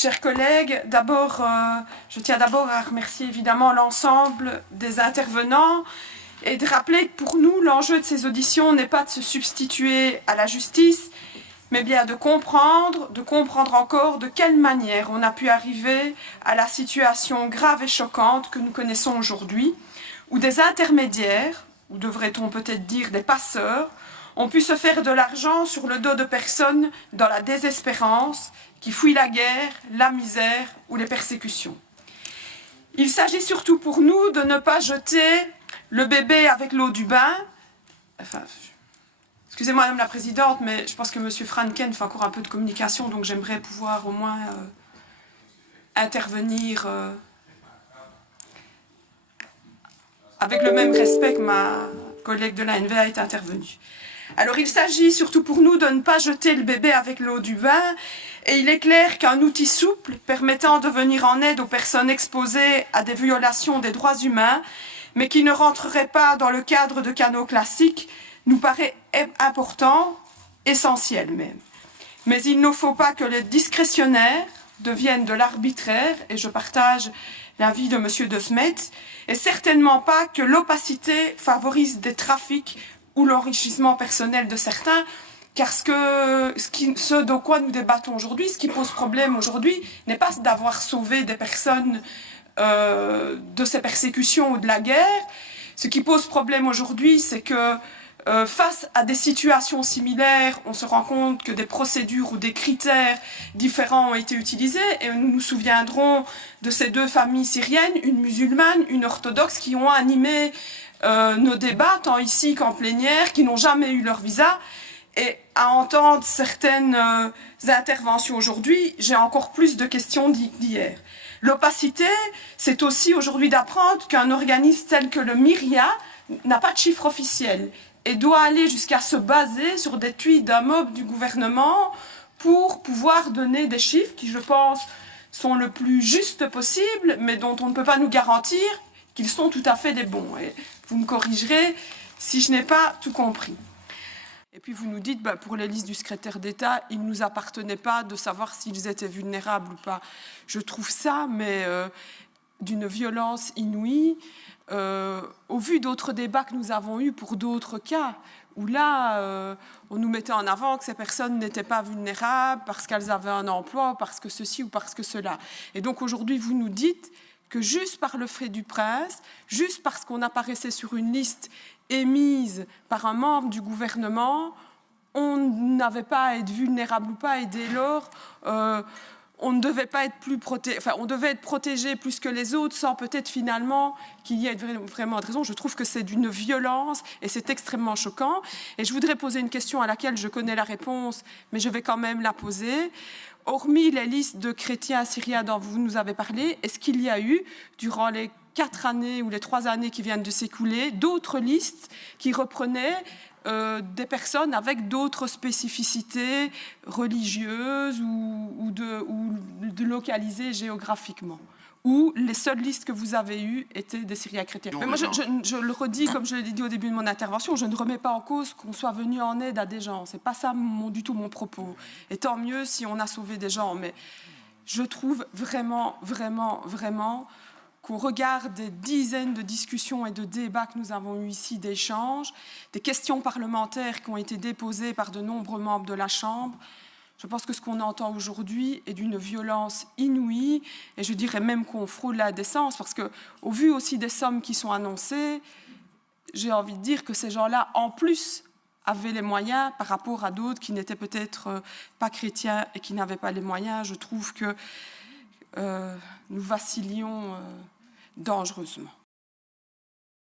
Chers collègues, je tiens d'abord à remercier évidemment l'ensemble des intervenants et de rappeler que pour nous, l'enjeu de ces auditions n'est pas de se substituer à la justice, mais bien de comprendre encore de quelle manière on a pu arriver à la situation grave et choquante que nous connaissons aujourd'hui, où des intermédiaires, ou devrait-on peut-être dire des passeurs, ont pu se faire de l'argent sur le dos de personnes dans la désespérance, qui fuient la guerre, la misère ou les persécutions. Il s'agit surtout pour nous de ne pas jeter le bébé avec l'eau du bain. Enfin, excusez-moi Madame la Présidente, mais je pense que M. Franken fait encore un peu de communication, donc j'aimerais pouvoir au moins intervenir avec le même respect que ma collègue de l'ANV a été intervenue. Alors il s'agit surtout pour nous de ne pas jeter le bébé avec l'eau du bain, et il est clair qu'un outil souple permettant de venir en aide aux personnes exposées à des violations des droits humains, mais qui ne rentrerait pas dans le cadre de canaux classiques, nous paraît important, essentiel même. Mais il ne faut pas que le discrétionnaire devienne de l'arbitraire, et je partage l'avis de M. De Smet, et certainement pas que l'opacité favorise des trafics ou l'enrichissement personnel de certains, car ce de quoi nous débattons aujourd'hui, ce qui pose problème aujourd'hui, n'est pas d'avoir sauvé des personnes de ces persécutions ou de la guerre. Ce qui pose problème aujourd'hui, c'est que face à des situations similaires, on se rend compte que des procédures ou des critères différents ont été utilisés, et nous nous souviendrons de ces deux familles syriennes, une musulmane, une orthodoxe, qui ont animé nos débats, tant ici qu'en plénière, qui n'ont jamais eu leur visa. Et à entendre certaines interventions aujourd'hui, j'ai encore plus de questions d'hier. L'opacité, c'est aussi aujourd'hui d'apprendre qu'un organisme tel que le Myria n'a pas de chiffre officiel et doit aller jusqu'à se baser sur des tweets d'un mob du gouvernement pour pouvoir donner des chiffres qui, je pense, sont le plus justes possible, mais dont on ne peut pas nous garantir qu'ils sont tout à fait les bons. Et vous me corrigerez si je n'ai pas tout compris. Et puis vous nous dites, pour les listes du secrétaire d'État, il ne nous appartenait pas de savoir s'ils étaient vulnérables ou pas. Je trouve ça, mais d'une violence inouïe, au vu d'autres débats que nous avons eus pour d'autres cas, où là, on nous mettait en avant que ces personnes n'étaient pas vulnérables parce qu'elles avaient un emploi, parce que ceci ou parce que cela. Et donc aujourd'hui, vous nous dites que juste par le fait du prince, juste parce qu'on apparaissait sur une liste émise par un membre du gouvernement, on n'avait pas à être vulnérable ou pas, et dès lors, on ne devait pas être on devait être protégé plus que les autres, sans peut-être finalement qu'il y ait vraiment de raison. Je trouve que c'est d'une violence et c'est extrêmement choquant. Et je voudrais poser une question à laquelle je connais la réponse, mais je vais quand même la poser. Hormis les listes de chrétiens syriens dont vous nous avez parlé, est-ce qu'il y a eu, durant les 4 années ou les 3 années qui viennent de s'écouler, d'autres listes qui reprenaient des personnes avec d'autres spécificités religieuses ou de localisées géographiquement, ou les seules listes que vous avez eues étaient des Syriens chrétiens? Mais moi, je le redis, comme je l'ai dit au début de mon intervention, je ne remets pas en cause qu'on soit venu en aide à des gens. Ce n'est pas ça du tout mon propos. Et tant mieux si on a sauvé des gens. Mais je trouve vraiment qu'au regard des dizaines de discussions et de débats que nous avons eus ici, d'échanges, des questions parlementaires qui ont été déposées par de nombreux membres de la Chambre, je pense que ce qu'on entend aujourd'hui est d'une violence inouïe, et je dirais même qu'on frôle la décence, parce qu'au vu aussi des sommes qui sont annoncées, j'ai envie de dire que ces gens-là, en plus, avaient les moyens par rapport à d'autres qui n'étaient peut-être pas chrétiens et qui n'avaient pas les moyens. Je trouve que nous vacillions dangereusement.